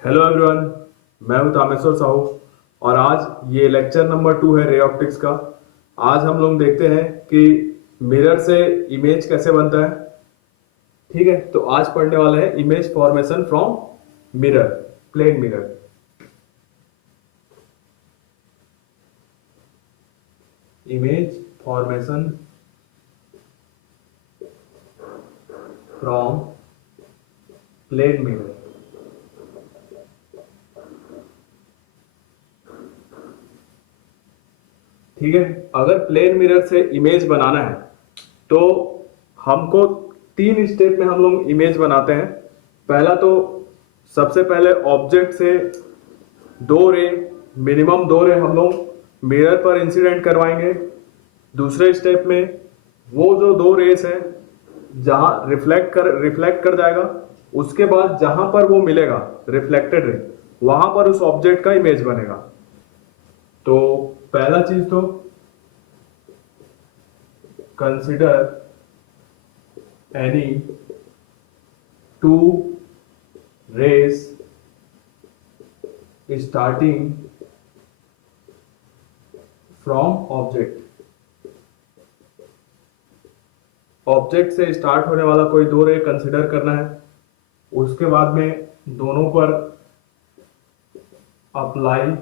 Hello everyone. मैं हूं तामेश्वर साहू और आज ये लेक्चर नंबर 2 है रे ऑप्टिक्स का। आज हम लोग देखते हैं कि मिरर से इमेज कैसे बनता है। ठीक है, तो आज पढ़ने वाले हैं image formation from mirror, plane mirror. Image formation from plane mirror. ठीक है, अगर प्लेन मिरर से इमेज बनाना है तो हमको 3 स्टेप में हम लोग इमेज बनाते हैं। पहला तो सबसे पहले ऑब्जेक्ट से मिनिमम 2 रे हम लोग मिरर पर इंसिडेंट करवाएंगे। दूसरे स्टेप में वो जो 2 रेस है जहां रिफ्लेक्ट कर जाएगा, उसके बाद जहां पर वो मिलेगा रिफ्लेक्टेड रे, वहां पर उस ऑब्जेक्ट का इमेज बनेगा। तो पहला चीज तो consider any 2 rays starting from object. Object से स्टार्ट होने वाला कोई 2 रे कंसिडर करना है। उसके बाद में दोनों पर apply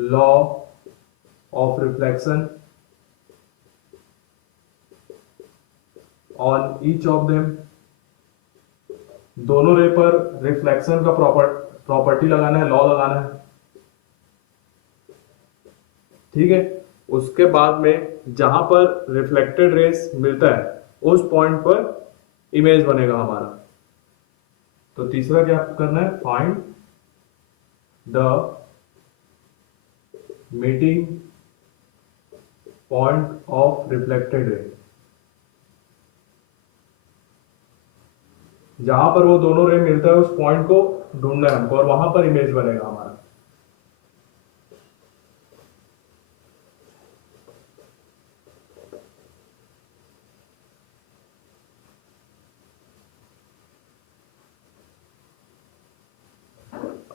law of reflection on each of them. दोनों रे पर रिफ्लेक्शन का प्रॉपर्टी लगाना है, लॉ लगाना है। ठीक है, उसके बाद में जहां पर रिफ्लेक्टेड रेस मिलता है उस पॉइंट पर इमेज बनेगा हमारा। तो तीसरा क्या करना है, find the meeting point of reflected ray. जहां पर वो दोनों रे मिलता है उस पॉइंट को ढूंढना है हमको और वहां पर इमेज बनेगा हमारा।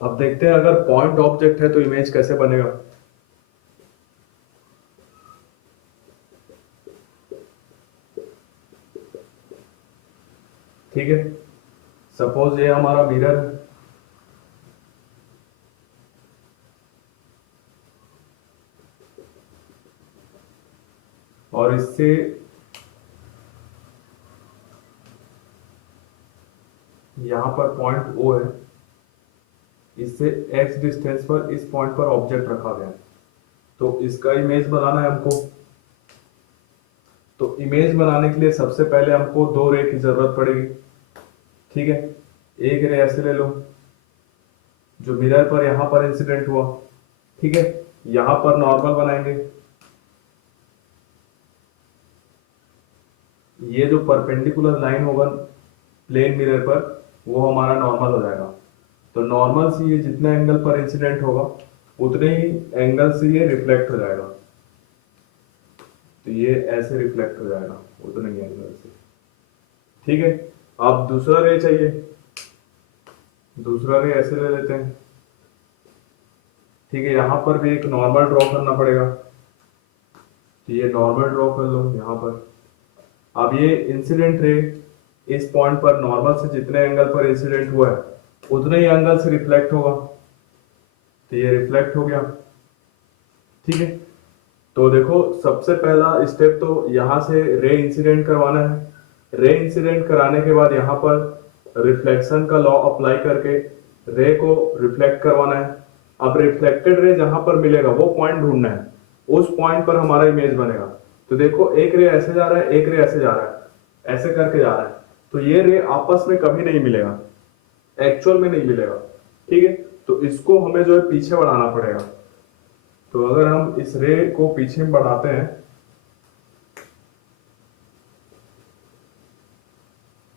अब देखते हैं अगर पॉइंट ऑब्जेक्ट है तो इमेज कैसे बनेगा। ठीक है, सपोज ये हमारा मिरर है और इससे यहां पर पॉइंट O है, इससे x डिस्टेंस पर इस पॉइंट पर ऑब्जेक्ट रखा गया है। तो इसका इमेज बनाना है हमको। तो इमेज बनाने के लिए सबसे पहले हमको 2 रे की जरूरत पड़ेगी। ठीक है, एक रे ऐसे ले लो जो मिरर पर यहां पर इंसिडेंट हुआ। ठीक है, यहां पर नॉर्मल बनाएंगे। ये जो परपेंडिकुलर लाइन होगा प्लेन मिरर पर वो हमारा नॉर्मल हो जाएगा। तो नॉर्मल से ये जितने एंगल पर इंसिडेंट होगा उतने ही एंगल से ये रिफ्लेक्ट हो जाएगा। तो ये ऐसे रिफ्लेक्ट हो जाएगा उतने ही एंगल से। ठीक है, अब दूसरा रे चाहिए। दूसरा रे ऐसे ले लेते हैं। ठीक है, यहां पर भी एक नॉर्मल ड्रॉ करना पड़ेगा। तो ये नॉर्मल ड्रॉ कर लो यहां पर। अब ये इंसिडेंट रे इस पॉइंट पर नॉर्मल से जितने एंगल पर इंसिडेंट हुआ है उतने ही एंगल से रिफ्लेक्ट होगा। तो ये रिफ्लेक्ट हो गया। ठीक है, तो देखो सबसे पहला स्टेप तो यहां से रे इंसिडेंट करवाना है। रे इंसिडेंट कराने के बाद यहां पर रिफ्लेक्शन का लॉ अप्लाई करके रे को रिफ्लेक्ट करवाना है। अब रिफ्लेक्टेड रे जहां पर मिलेगा वो पॉइंट ढूंढना है, उस पॉइंट पर हमारा इमेज बनेगा। तो देखो एक रे ऐसे जा रहा है, एक रे ऐसे जा रहा है, ऐसे करके जा रहा है। तो ये रे आपस में कभी नहीं मिलेगा, एक्चुअल में नहीं मिलेगा। ठीक है, तो इसको हमें जो है पीछे बढ़ाना पड़ेगा। तो अगर हम इस रे को पीछे बढ़ाते हैं,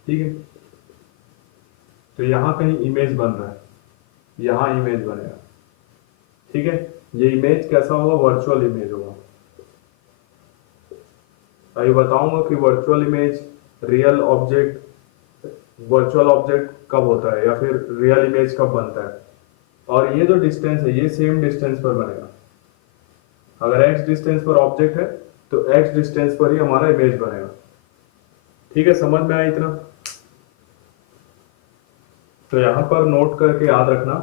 ठीक है, तो यहां कहीं इमेज बन रहा है, यहां इमेज बनेगा। ठीक है, ये इमेज कैसा होगा, वर्चुअल इमेज होगा। अभी बताऊंगा कि virtual image, real object virtual object कब होता है या फिर रियल इमेज कब बनता है। और ये जो डिस्टेंस है ये सेम डिस्टेंस पर बनेगा। अगर x डिस्टेंस पर ऑब्जेक्ट है तो x डिस्टेंस पर ही हमारा इमेज बनेगा। ठीक है, समझ में आया इतना। तो यहां पर नोट करके याद रखना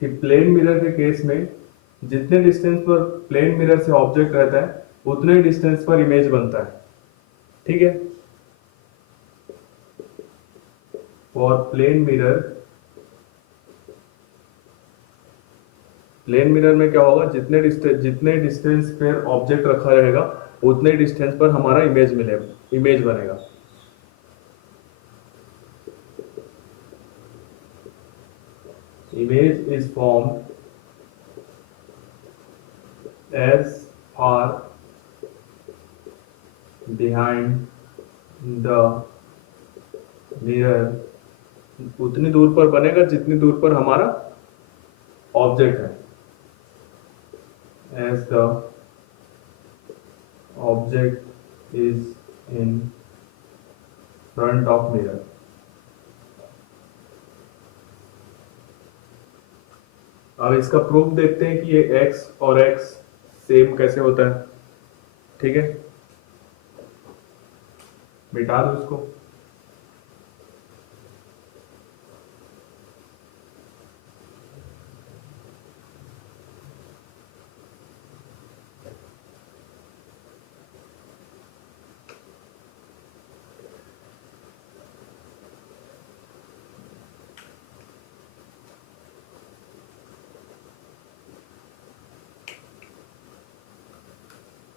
कि प्लेन मिरर के केस में जितने डिस्टेंस पर प्लेन मिरर से ऑब्जेक्ट रहता है उतने डिस्टेंस पर इमेज बनता है। ठीक है, और प्लेन मिरर में क्या होगा, जितने डिस्टेंस पर ऑब्जेक्ट रखा रहेगा उतने डिस्टेंस पर हमारा इमेज बनेगा। Image is formed as far behind the mirror, उतनी दूर पर बनेगा जितनी दूर पर हमारा ऑब्जेक्ट है। as the object is in front of mirror। अब इसका प्रूफ देखते हैं कि ये x और x सेम कैसे होता है। ठीक है, मिटा दो इसको।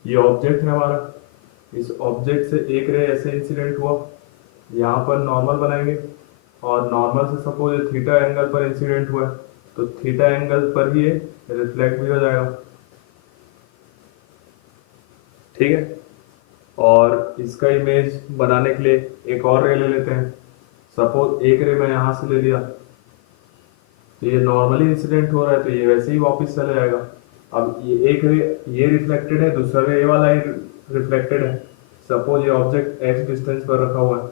ये ऑब्जेक्ट है हमारा, इस ऑब्जेक्ट से एक रे ऐसे इंसिडेंट हुआ, यहाँ पर नॉर्मल बनाएंगे और नॉर्मल से सपोज ये थीटा एंगल पर इंसिडेंट हुआ है तो थीटा एंगल पर ही ये रिफ्लेक्ट भी हो जाएगा। ठीक है, और इसका इमेज बनाने के लिए एक और रे ले लेते हैं। सपोज एक रे मैं यहाँ से ले लिया तो ये नॉर्मली इंसिडेंट हो रहा है तो ये वैसे ही वापस चला जाएगा। अब ये एक रे ये रिफ्लेक्टेड है, दूसरा रे ये वाला रिफ्लेक्टेड है। सपोज ये ऑब्जेक्ट x डिस्टेंस पर रखा हुआ है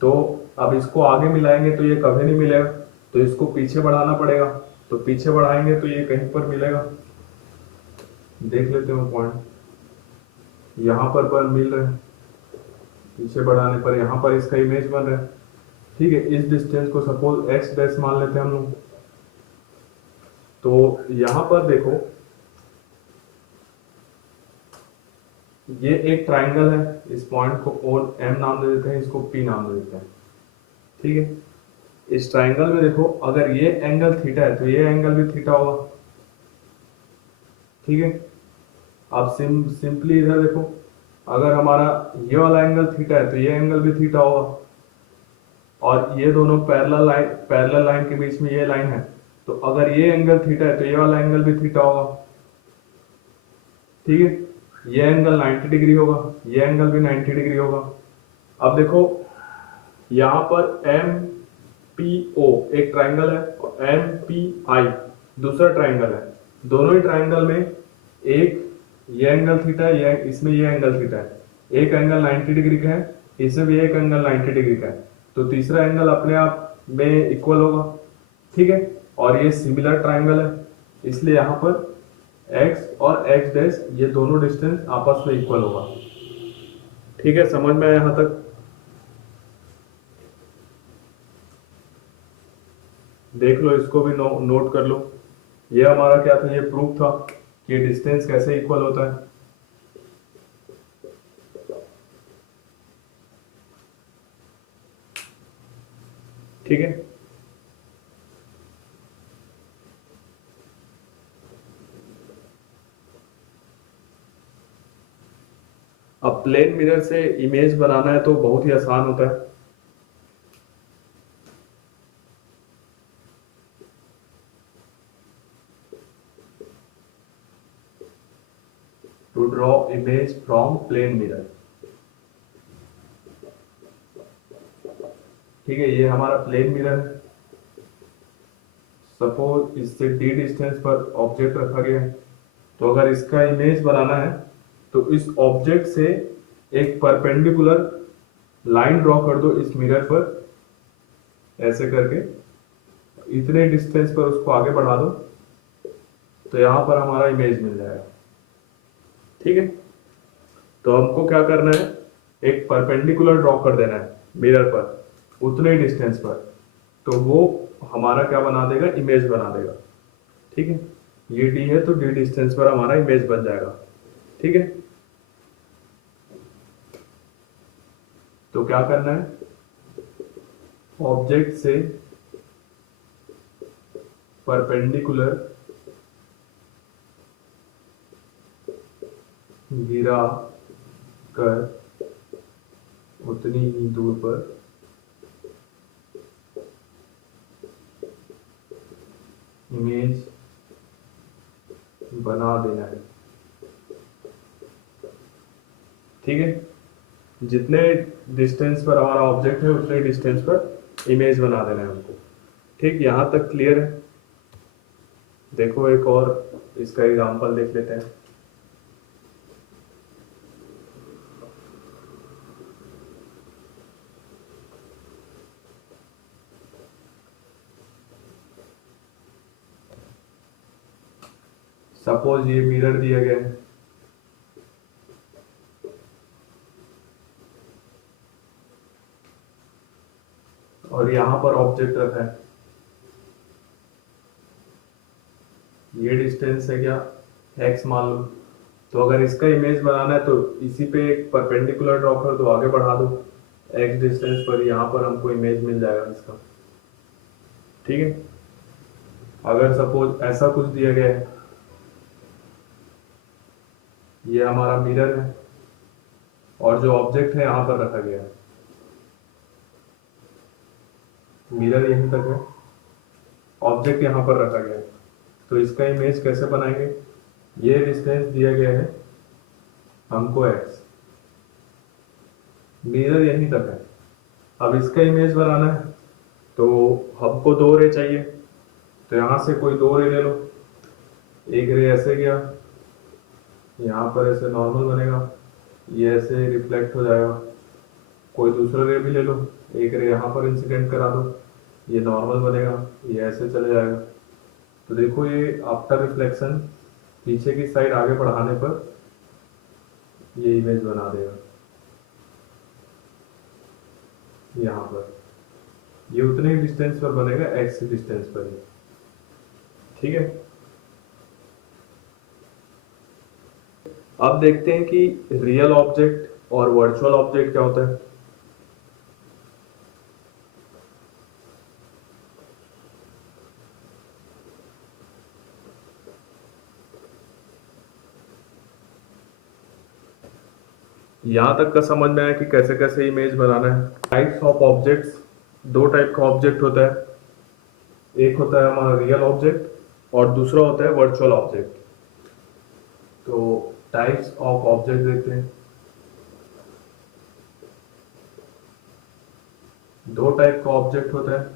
तो अब इसको आगे मिलाएंगे तो ये कभी नहीं मिलेगा, तो इसको पीछे बढ़ाना पड़ेगा। तो पीछे बढ़ाएंगे तो ये कहीं पर मिलेगा, देख लेते हो पॉइंट, यहाँ पर मिल रहे हैं। पीछे बढ़ाने पर यहाँ पर इसका इमेज बन रहा है। ठीक है, इस डिस्टेंस को सपोज x डैश मान लेते हैं हम लोग। तो यहाँ पर देखो ये एक ट्राइंगल है, इस पॉइंट को और M नाम दे देते हैं, इसको P नाम दे देते हैं। ठीक है, इस ट्राइंगल में देखो अगर ये एंगल थीटा है तो ये एंगल भी थीटा होगा। ठीक है, अब सिंपली इधर देखो अगर हमारा ये वाला एंगल थीटा है तो ये एंगल भी थीटा होगा, और ये दोनों पैरेलल लाइन के बीच में ये लाइन है तो अगर ये एंगल थीटा है तो ये वाला एंगल भी थीटा होगा। ठीक है, ये एंगल 90 डिग्री होगा, ये एंगल भी 90 डिग्री होगा। अब देखो यहाँ पर एम पी ओ एक ट्राइंगल है और एम पी आई दूसरा ट्राइंगल है। दोनों ही ट्राइंगल में एक ये एंगल थीटा है, ये इसमें ये एंगल थीटा है। एक एंगल 90 डिग्री का है, इसमें भी एक एंगल 90 डिग्री का है, तो तीसरा एंगल अपने आप में इक्वल होगा। ठीक है, और ये सिमिलर ट्राइंगल है इसलिए यहाँ पर x और x डैश ये दोनों डिस्टेंस आपस में इक्वल होगा। ठीक है, समझ में आया यहाँ तक। देख लो इसको भी नोट कर लो। ये हमारा क्या था, ये प्रूफ था कि डिस्टेंस कैसे इक्वल होता है। ठीक है, अब प्लेन मिरर से इमेज बनाना है तो बहुत ही आसान होता है। To draw image from plane mirror. ठीक है, ये हमारा प्लेन मिरर है। सपोज इससे d डिस्टेंस पर ऑब्जेक्ट रखा गया है तो अगर इसका इमेज बनाना है तो इस ऑब्जेक्ट से एक परपेंडिकुलर लाइन ड्रॉ कर दो इस मिरर पर ऐसे करके, इतने डिस्टेंस पर उसको आगे बढ़ा दो तो यहां पर हमारा इमेज मिल जाएगा। ठीक है, तो हमको क्या करना है, एक परपेंडिकुलर ड्रॉ कर देना है मिरर पर उतने डिस्टेंस पर, तो वो हमारा क्या बना देगा, इमेज बना देगा। ठीक है, ये डी है तो डी डिस्टेंस पर हमारा इमेज बन जाएगा। ठीक है, तो क्या करना है, ऑब्जेक्ट से परपेंडिकुलर गिरा कर उतनी ही दूर पर इमेज बना देना है। ठीक है, जितने डिस्टेंस पर हमारा ऑब्जेक्ट है उतने डिस्टेंस पर इमेज बना देना है हमको। ठीक, यहां तक क्लियर है। देखो एक और इसका एग्जांपल देख लेते हैं। सपोज ये मिरर दिया गया है, और यहां पर ऑब्जेक्ट रखा है, ये डिस्टेंस है क्या, x मान लो। तो अगर इसका इमेज बनाना है तो इसी पे एक परपेंडिकुलर ड्रॉ कर दो, आगे बढ़ा दो x डिस्टेंस पर, यहां पर हमको इमेज मिल जाएगा इसका। ठीक है, अगर सपोज ऐसा कुछ दिया गया है, ये हमारा मिरर है और जो ऑब्जेक्ट है यहां पर रखा गया है, मिरर यहीं तक है, ऑब्जेक्ट यहां पर रखा गया है, तो इसका इमेज कैसे बनाएंगे, ये डिस्टेंस दिया गया है हमको x, मिरर यहीं तक है। अब इसका इमेज बनाना है तो हमको दो रे चाहिए, तो यहां से कोई दो रे ले लो, एक रे ऐसे गया, यहाँ पर ऐसे नॉर्मल बनेगा, ये ऐसे रिफ्लेक्ट हो जाएगा, कोई दूसरा रे भी ले लो, एक रे यहाँ पर इंसिडेंट करा दो, ये नॉर्मल बनेगा, ये ऐसे चले जाएगा। तो देखो ये आफ्टर रिफ्लेक्शन पीछे की साइड आगे बढ़ाने पर ये इमेज बना देगा यहाँ पर, ये उतने ही डिस्टेंस पर बनेगा, एक्स डिस्टेंस पर ही। ठीक है, अब देखते हैं कि रियल ऑब्जेक्ट और वर्चुअल ऑब्जेक्ट क्या होता है। यहां तक का समझ में आया कि कैसे कैसे इमेज बनाना है। टाइप्स ऑफ ऑब्जेक्ट्स, दो टाइप का ऑब्जेक्ट होता है, एक होता है हमारा रियल ऑब्जेक्ट और दूसरा होता है वर्चुअल ऑब्जेक्ट। तो टाइप्स ऑफ ऑब्जेक्ट देखते हैं। दो टाइप का ऑब्जेक्ट होता है,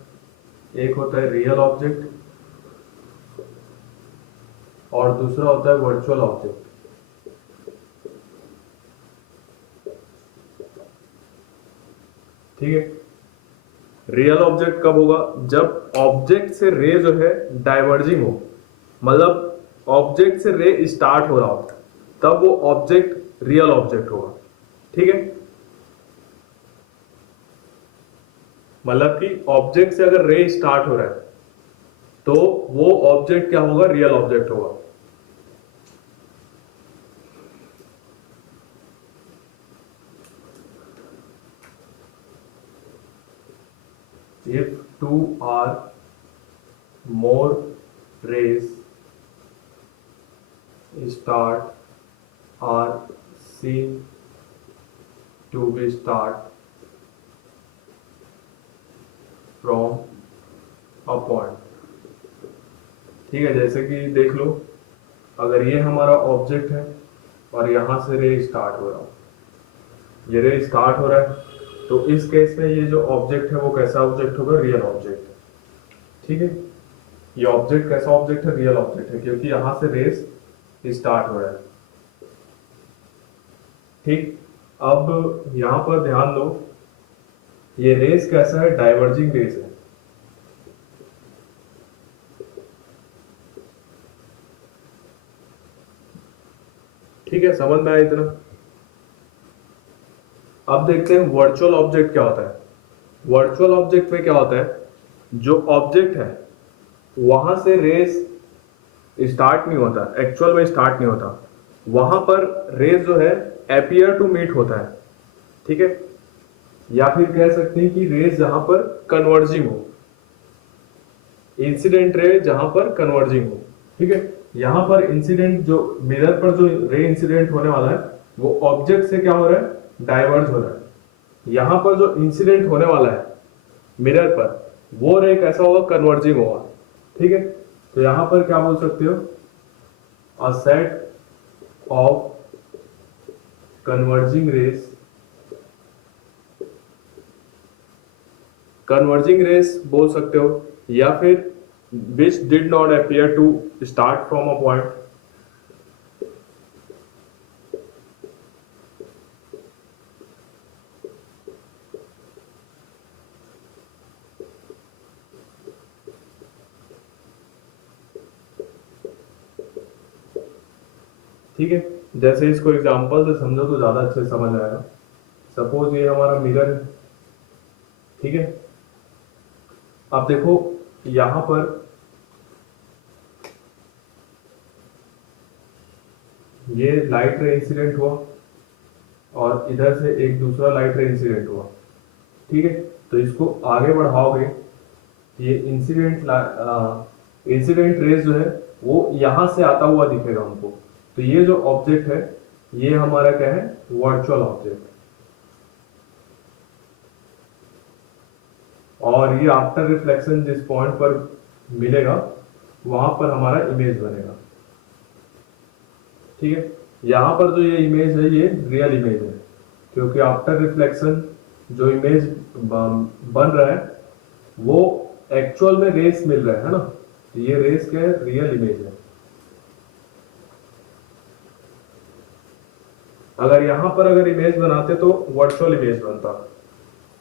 एक होता है रियल ऑब्जेक्ट और दूसरा होता है वर्चुअल ऑब्जेक्ट। ठीक है, रियल ऑब्जेक्ट कब होगा, जब ऑब्जेक्ट से रे जो है डाइवर्जिंग हो, मतलब ऑब्जेक्ट से रे स्टार्ट हो रहा हो, तब वो ऑब्जेक्ट रियल ऑब्जेक्ट होगा। ठीक है, मतलब कि ऑब्जेक्ट से अगर रे स्टार्ट हो रहा है तो वो ऑब्जेक्ट क्या होगा, रियल ऑब्जेक्ट होगा। If two or more rays start are seen to be start from a point। ठीक है, जैसे कि देख लो, अगर ये हमारा ऑब्जेक्ट है और यहां से रे स्टार्ट हो रहा हो, ये रे स्टार्ट हो रहा है, तो इस केस में ये जो ऑब्जेक्ट है वो कैसा ऑब्जेक्ट होगा, रियल ऑब्जेक्ट। ठीक है, ये ऑब्जेक्ट कैसा ऑब्जेक्ट है, रियल ऑब्जेक्ट है, क्योंकि यहां से रेस स्टार्ट हो रहा है। ठीक, अब यहां पर ध्यान दो ये रेस कैसा है, डाइवर्जिंग रेस है। ठीक है, समझ में आया इतना। अब देखते हैं वर्चुअल ऑब्जेक्ट क्या होता है। वर्चुअल ऑब्जेक्ट में क्या होता है, जो ऑब्जेक्ट है वहां से रेस स्टार्ट नहीं होता, एक्चुअल में स्टार्ट नहीं होता, वहां पर रेस जो है अपीयर टू मीट होता है। ठीक है, या फिर कह सकते हैं कि रेस जहां पर कन्वर्जिंग हो, इंसिडेंट रे जहां पर कन्वर्जिंग हो। ठीक है, यहां पर इंसिडेंट जो मिरर पर जो रे इंसिडेंट होने वाला है वो ऑब्जेक्ट से क्या हो रहा है, डाइवर्ज हो रहा है। यहां पर जो इंसिडेंट होने वाला है मिरर पर, वो रे कैसा होगा, कन्वर्जिंग होगा। ठीक है, तो यहां पर क्या बोल सकते हो, a set of converging rays, converging rays बोल सकते हो, या फिर which did not appear to start from a point. ठीक है, जैसे इसको एग्जांपल से समझो तो ज्यादा अच्छे से समझ आएगा। सपोज ये हमारा मिरर है। ठीक है, अब देखो यहां पर ये लाइट रे इंसिडेंट हुआ और इधर से एक दूसरा लाइट रे इंसिडेंट हुआ। ठीक है, तो इसको आगे बढ़ाओगे, ये इंसिडेंट रेस जो है वो यहां से आता हुआ दिखेगा हमको। तो ये जो ऑब्जेक्ट है ये हमारा क्या है, वर्चुअल ऑब्जेक्ट। और ये आफ्टर रिफ्लेक्शन जिस पॉइंट पर मिलेगा वहां पर हमारा इमेज बनेगा। ठीक है, यहां पर जो ये इमेज है ये रियल इमेज है, क्योंकि आफ्टर रिफ्लेक्शन जो इमेज बन रहा है वो एक्चुअल में रेस मिल रहा है ना, तो ये रेस क्या है, रियल इमेज है। अगर यहां पर अगर इमेज बनाते तो वर्चुअल इमेज बनता।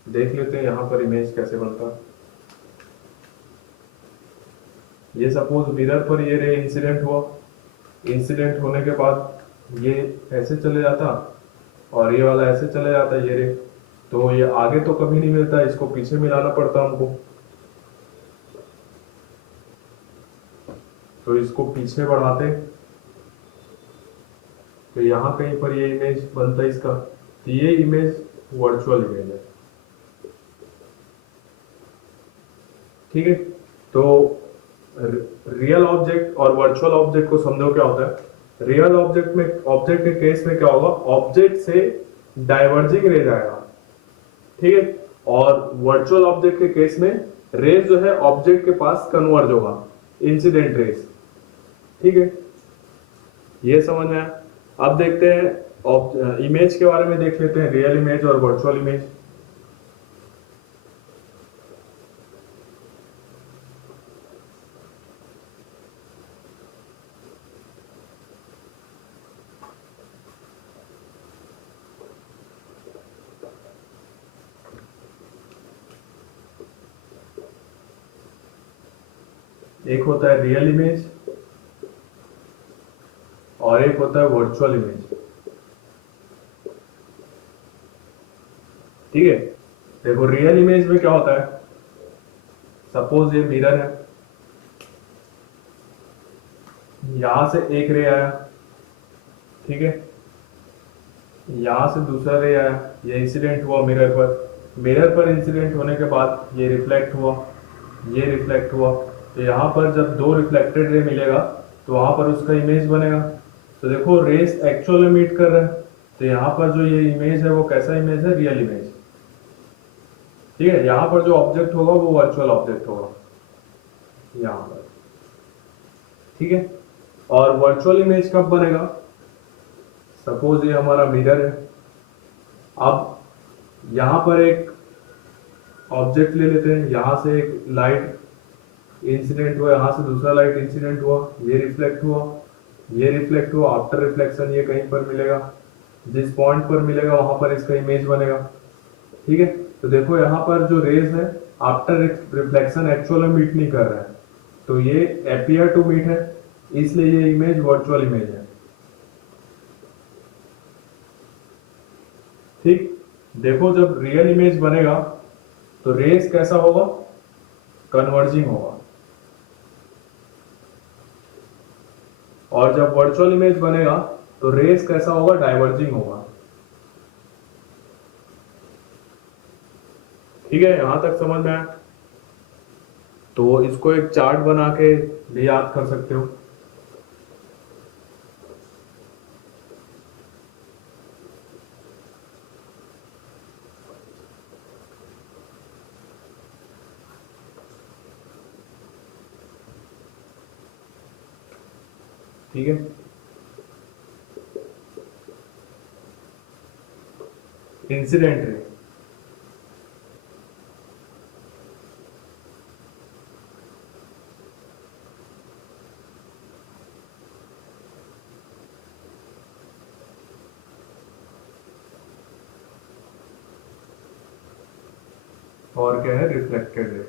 देख लेते हैं यहां पर इमेज कैसे बनता। ये सपोज मिरर पर ये रे इंसिडेंट हुआ, इंसिडेंट होने के बाद ये ऐसे चले जाता और ये वाला ऐसे चले जाता ये रे, तो ये आगे तो कभी नहीं मिलता, इसको पीछे मिलाना पड़ता हमको। तो इसको पीछे बढ़ाते तो यहां कहीं पर ये इमेज बनता इसका, तो ये इमेज वर्चुअल इमेज है। ठीक है, तो रियल ऑब्जेक्ट और वर्चुअल ऑब्जेक्ट को समझो क्या होता है। रियल ऑब्जेक्ट में, ऑब्जेक्ट के केस में क्या होगा, ऑब्जेक्ट से डाइवर्जिंग रे जाएगा। ठीक है, और वर्चुअल ऑब्जेक्ट के केस में रेज जो है ऑब्जेक्ट के पास कन्वर्ज होगा, इंसिडेंट रेज। ठीक है, ये समझ में आया। अब देखते हैं इमेज के बारे में, देख लेते हैं रियल इमेज और वर्चुअल इमेज। एक होता है रियल इमेज और एक होता है वर्चुअल इमेज। ठीक है, देखो रियल इमेज में क्या होता है, सपोज ये मिरर है, यहां से एक रे आया। ठीक है, यहां से दूसरा रे आया, ये इंसिडेंट हुआ मिरर पर। मिरर पर इंसिडेंट होने के बाद ये रिफ्लेक्ट हुआ, ये रिफ्लेक्ट हुआ, तो यहां पर जब दो रिफ्लेक्टेड रे मिलेगा तो वहां पर उसका इमेज बनेगा। तो देखो रेस एक्चुअल में मीट कर रहा है, तो यहाँ पर जो ये इमेज है वो कैसा इमेज है, रियल इमेज। ठीक है, यहाँ पर जो ऑब्जेक्ट होगा वो वर्चुअल ऑब्जेक्ट होगा यहाँ पर। ठीक है, और वर्चुअल इमेज कब बनेगा, सपोज ये हमारा मिरर है, अब यहाँ पर एक ऑब्जेक्ट ले लेते हैं, यहाँ से एक लाइट इंसिडेंट हुआ, यहाँ से दूसरा लाइट इंसिडेंट हुआ, ये रिफ्लेक्ट हुआ, ये रिफ्लेक्ट हुआ, आफ्टर रिफ्लेक्शन ये कहीं पर मिलेगा, जिस पॉइंट पर मिलेगा वहां पर इसका इमेज बनेगा। ठीक है, तो देखो यहाँ पर जो रेज है आफ्टर रिफ्लेक्शन एक्चुअल में मीट नहीं कर रहा है, तो ये अपीयर टू मीट है, इसलिए ये इमेज वर्चुअल इमेज है। ठीक, देखो जब रियल इमेज बनेगा तो रेस कैसा होगा, कन्वर्जिंग होगा, और जब वर्चुअल इमेज बनेगा तो रेस कैसा होगा, डाइवर्जिंग होगा। ठीक है, यहां तक समझ में आया? तो इसको एक चार्ट बना के भी याद कर सकते हो। ठीक है, इंसिडेंट रे, और क्या है, रिफ्लेक्टेड रे।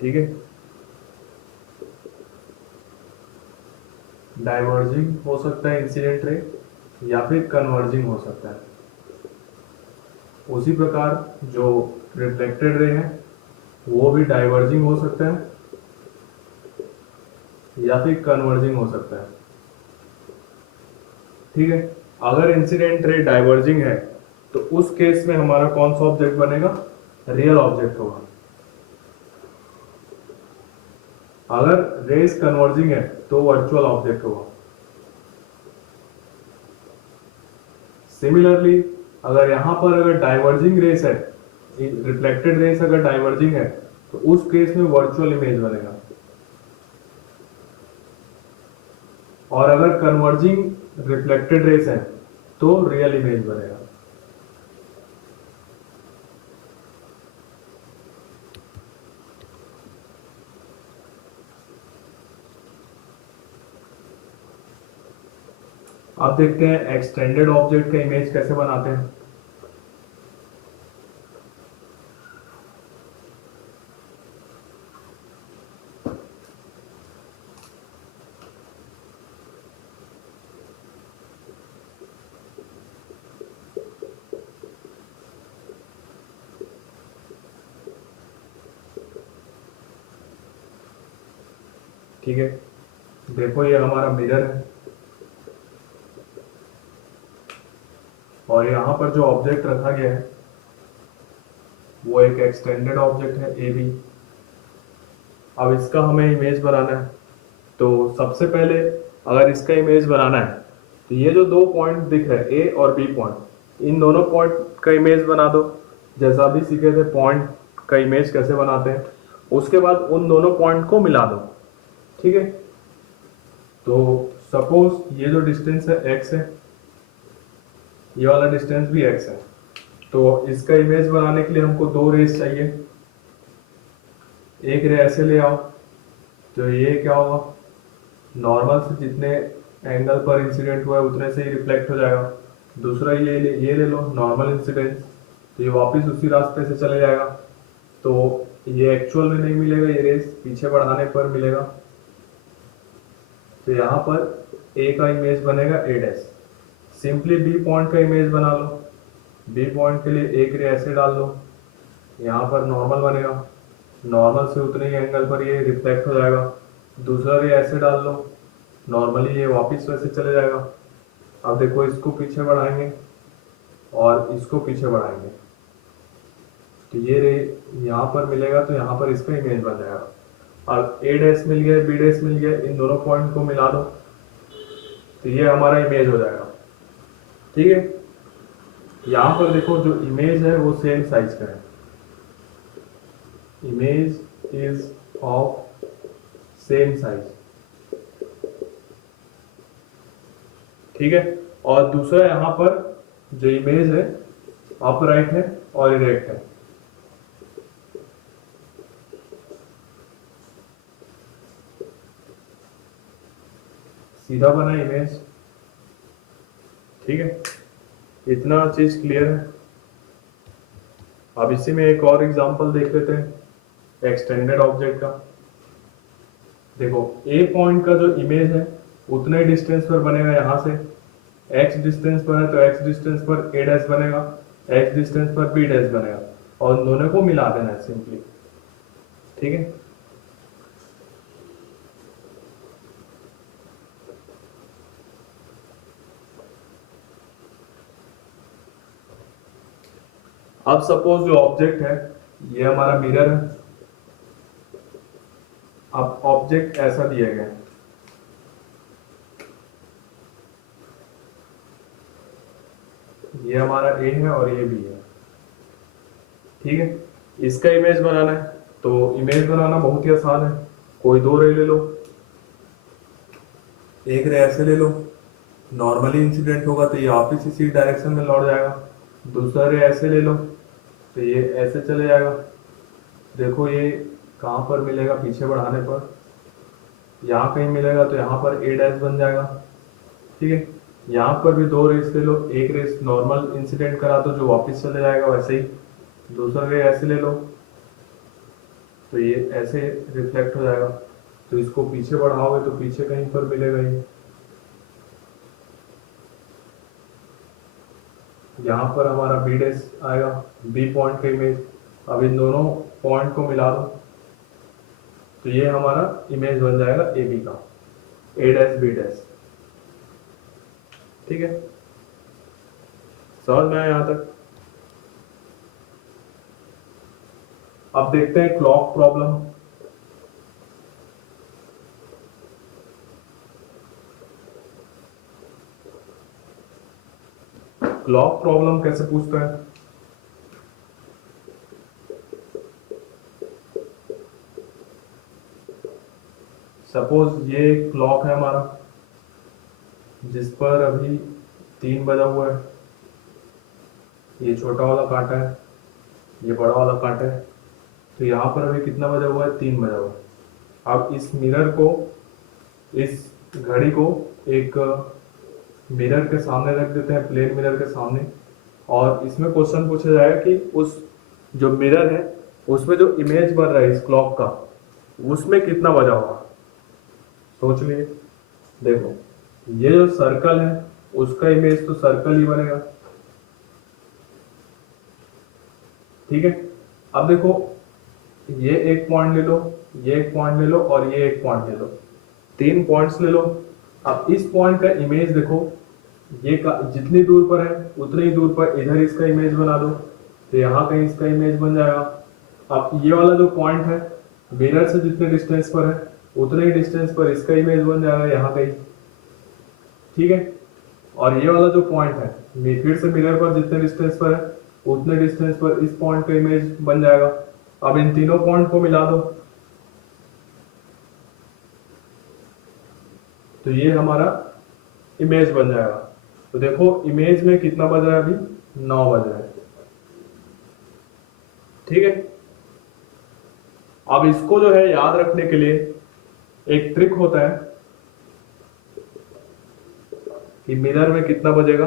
ठीक है, डाइवर्जिंग हो सकता है इंसिडेंट रे, या फिर कन्वर्जिंग हो सकता है। उसी प्रकार जो रिफ्लेक्टेड रे है वो भी डाइवर्जिंग हो सकता है या फिर कन्वर्जिंग हो सकता है। ठीक है, अगर इंसिडेंट रे डाइवर्जिंग है तो उस केस में हमारा कौन सा ऑब्जेक्ट बनेगा, रियल ऑब्जेक्ट होगा। अगर रेस कन्वर्जिंग है तो वर्चुअल ऑब्जेक्ट होगा। सिमिलरली अगर यहां पर अगर डाइवर्जिंग रेस है, रिफ्लेक्टेड रेस अगर डाइवर्जिंग है तो उस केस में वर्चुअल इमेज बनेगा, और अगर कन्वर्जिंग रिफ्लेक्टेड रेस है तो रियल इमेज बनेगा। अब देखते हैं एक्सटेंडेड ऑब्जेक्ट का इमेज कैसे बनाते हैं। ठीक है, देखो ये हमारा मिरर है, और यहां पर जो ऑब्जेक्ट रखा गया है वो एक एक्सटेंडेड ऑब्जेक्ट है ए बी। अब इसका हमें इमेज बनाना है, तो सबसे पहले अगर इसका इमेज बनाना है तो ये जो दो पॉइंट दिख रहे हैं ए और बी पॉइंट, इन दोनों पॉइंट का इमेज बना दो, जैसा भी सीखे थे पॉइंट का इमेज कैसे बनाते हैं। उसके बाद उन दोनों पॉइंट को मिला दो। ठीक है, तो सपोज ये जो डिस्टेंस है x है, ये वाला डिस्टेंस भी x है, तो इसका इमेज बनाने के लिए हमको दो रेस चाहिए। एक रे ऐसे ले आओ, तो ये क्या होगा, नॉर्मल से जितने एंगल पर इंसिडेंट हुआ है उतने से ही रिफ्लेक्ट हो जाएगा। दूसरा ये ले लो नॉर्मल इंसिडेंस, तो ये वापस उसी रास्ते से चले जाएगा, तो ये एक्चुअल में नहीं मिलेगा, ये रेस पीछे बढ़ाने पर मिलेगा। तो यहाँ पर ए का इमेज बनेगा ए डैश। सिंपली बी पॉइंट का इमेज बना लो, बी पॉइंट के लिए एक रे ऐसे डाल लो, यहाँ पर नॉर्मल बनेगा, नॉर्मल से उतने ही एंगल पर ये रिफ्लेक्ट हो जाएगा। दूसरा रे ऐसे डाल लो, नॉर्मली ये वापस वैसे चले जाएगा। अब देखो इसको पीछे बढ़ाएंगे और इसको पीछे बढ़ाएंगे, तो ये रे यहाँ पर मिलेगा, तो यहाँ पर इसका इमेज बन जाएगा। अब ए डैश मिल गया, बी डैश मिल गया, इन दोनों पॉइंट को मिला दो, तो ये हमारा इमेज हो जाएगा। ठीक है, यहाँ पर देखो जो इमेज है वो सेम साइज का है, image is of same size. ठीक है, और दूसरा यहाँ पर जो इमेज है अपराइट है और इरेक्ट है। सीधा बना इमेज। ठीक है, इतना चीज क्लियर है। अब इसी में एक और एग्जांपल देख लेते हैं एक्सटेंडेड ऑब्जेक्ट का। देखो ए पॉइंट का जो इमेज है उतने डिस्टेंस पर बनेगा यहाँ से। एक्स डिस्टेंस पर है तो एक्स डिस्टेंस पर ए डैश बनेगा, एक्स डिस्टेंस पर बी डैश बनेगा, और उन दोनों को मिला देना है सिंपली। ठीक है, अब सपोज जो ऑब्जेक्ट है ये हमारा मिरर है। अब ऑब्जेक्ट ऐसा दिया गया है, ये हमारा ए है और ये बी है। ठीक है, इसका इमेज बनाना है तो इमेज बनाना बहुत ही आसान है। कोई दो रे ले लो, एक रे ऐसे ले लो, नॉर्मली इंसिडेंट होगा तो ये वापिस इसी डायरेक्शन में लौट जाएगा। दूसरा रे ऐसे ले लो तो ये ऐसे चले जाएगा। देखो ये कहाँ पर मिलेगा, पीछे बढ़ाने पर यहाँ कहीं मिलेगा तो यहाँ पर ए डैश बन जाएगा। ठीक है, यहाँ पर भी दो रेस ले लो, एक रेस नॉर्मल इंसिडेंट करा तो जो वापस चले जाएगा वैसे ही। दूसरा रे ऐसे ले लो तो ये ऐसे रिफ्लेक्ट हो जाएगा। तो इसको पीछे बढ़ाओगे तो पीछे कहीं पर मिलेगा ये। यहाँ पर हमारा बी डैश आएगा, बी पॉइंट का इमेज। अब इन दोनों पॉइंट को मिला दो तो ये हमारा इमेज बन जाएगा ए बी का, ए डैश बी डैश। ठीक है, समझ में आया यहां तक? अब देखते हैं क्लॉक प्रॉब्लम। क्लॉक प्रॉब्लम कैसे पूछता है? सपोज ये क्लॉक है हमारा जिस पर अभी 3 बजा हुआ है। ये छोटा वाला कांटा है, ये बड़ा वाला कांटा है। तो यहाँ पर अभी कितना बजा हुआ है? 3 बजा हुआ है। अब इस मिरर को, इस घड़ी को एक मिरर के सामने रख देते हैं, प्लेन मिरर के सामने। और इसमें क्वेश्चन पूछा जाएगा कि उस जो मिरर है उसमें जो इमेज बन रहा है इस क्लॉक का, उसमें कितना बजा होगा। सोच लिए। देखो ये जो सर्कल है उसका इमेज तो सर्कल ही बनेगा। ठीक है, अब देखो ये एक पॉइंट ले लो, ये एक पॉइंट ले लो और ये एक पॉइंट ले लो, 3 पॉइंट्स ले लो। अब इस पॉइंट का इमेज देखो, ये का जितनी दूर पर है उतनी ही दूर पर इधर इसका इमेज बना दो तो यहाँ कहीं इसका इमेज बन जाएगा। अब ये वाला जो पॉइंट है मिरर से जितने डिस्टेंस पर है उतने ही डिस्टेंस पर इसका इमेज बन जाएगा यहाँ कहीं। ठीक है, और ये वाला जो पॉइंट है फिर से मिरर पर जितने डिस्टेंस पर है उतने डिस्टेंस पर इस पॉइंट का इमेज बन जाएगा। अब इन तीनों पॉइंट को मिला दो तो ये हमारा इमेज बन जाएगा। तो देखो इमेज में कितना बज रहा है? अभी 9 बज रहा है। ठीक है, अब इसको जो है याद रखने के लिए एक ट्रिक होता है कि मिरर में कितना बजेगा,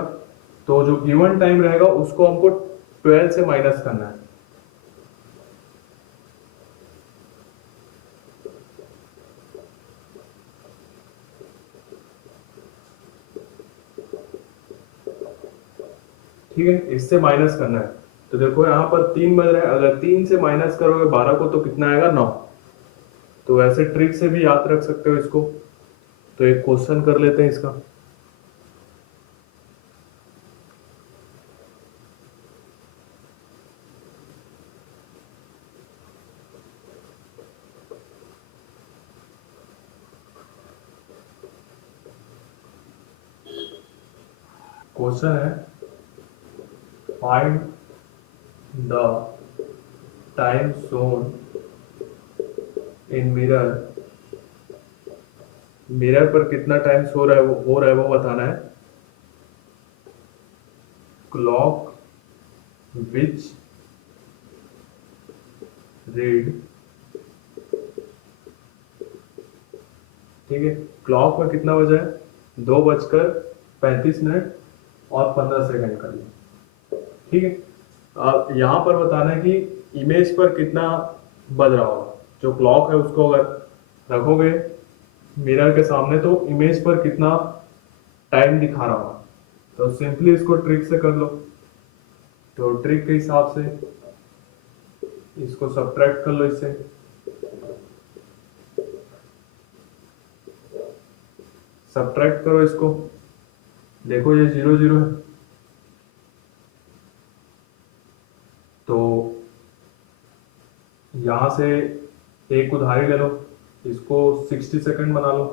तो जो गिवन टाइम रहेगा उसको हमको 12 से माइनस करना है। ठीक है, इससे माइनस करना है। तो देखो यहाँ पर 3 बज रहा है, अगर 3 से माइनस करोगे 12 को तो कितना आएगा? 9। तो ऐसे ट्रिक से भी याद रख सकते हो इसको। तो एक क्वेश्चन कर लेते हैं इसका। क्वेश्चन है find the time zone in mirror. Mirror पर कितना टाइम हो रहा है वो बताना है। क्लॉक विच रीड। ठीक है, क्लॉक में कितना बजा है? 2:35 और 15 कर लो। ठीक है, अब यहाँ पर बताना है कि इमेज पर कितना बज रहा होगा। जो क्लॉक है उसको अगर रखोगे मिरर के सामने तो इमेज पर कितना टाइम दिखा रहा होगा। तो सिंपली इसको ट्रिक से कर लो। तो ट्रिक के हिसाब से इसको सब्ट्रैक्ट कर लो इससे। सब्ट्रैक्ट करो इसको, देखो ये 0 0 है। तो यहां से एक उधारी ले लो, इसको 60 सेकंड बना लो।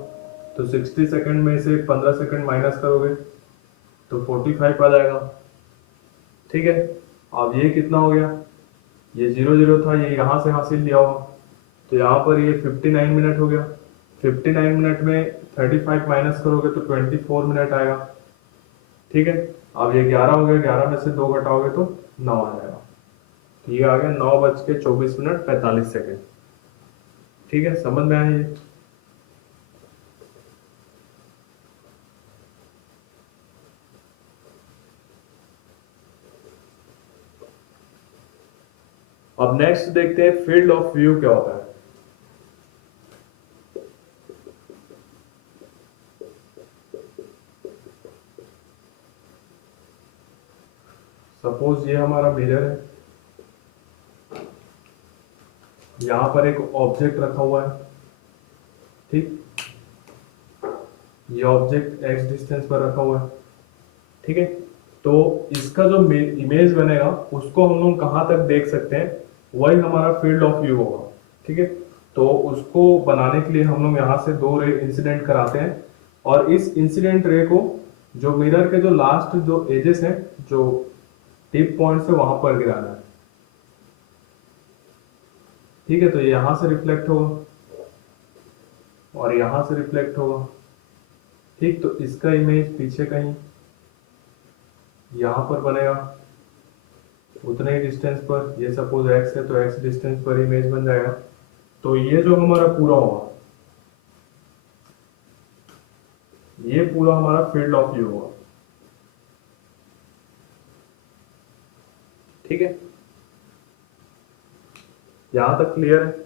तो 60 सेकंड में से 15 सेकंड माइनस करोगे तो 45 आ जाएगा। ठीक है, अब ये कितना हो गया, ये 0 0 था, ये यहाँ से हासिल लिया होगा। तो यहाँ पर ये 59 मिनट हो गया। 59 मिनट में 35 माइनस करोगे तो 24 मिनट आएगा। ठीक है, अब ये 11 हो गया, 11 में से 2 घटाओगे तो 9 आ जाएगा। तो ये आ गया 9:24 मिनट 45 सेकंड। ठीक है, समझ में आया ये। अब नेक्स्ट देखते हैं फील्ड ऑफ व्यू क्या होता है। सपोज ये हमारा मिरर है, यहां पर एक ऑब्जेक्ट रखा हुआ है। ठीक, ये ऑब्जेक्ट x डिस्टेंस पर रखा हुआ है। ठीक है, तो इसका जो इमेज बनेगा उसको हम लोग कहाँ तक देख सकते हैं, वही हमारा फील्ड ऑफ व्यू होगा। ठीक है, तो उसको बनाने के लिए हम लोग यहाँ से 2 रे इंसिडेंट कराते हैं और इस इंसिडेंट रे को जो मिरर के जो लास्ट जो एजेस हैं, जो टिप पॉइंट्स है वहां पर गिराना है। ठीक है, तो ये यहां से रिफ्लेक्ट होगा और यहां से रिफ्लेक्ट होगा। ठीक, तो इसका इमेज पीछे कहीं यहां पर बनेगा उतने ही डिस्टेंस पर। ये सपोज x है तो x डिस्टेंस पर इमेज बन जाएगा। तो ये जो हमारा पूरा होगा, ये पूरा हमारा फील्ड ऑफ व्यू होगा। ठीक है, यहां तक क्लियर है।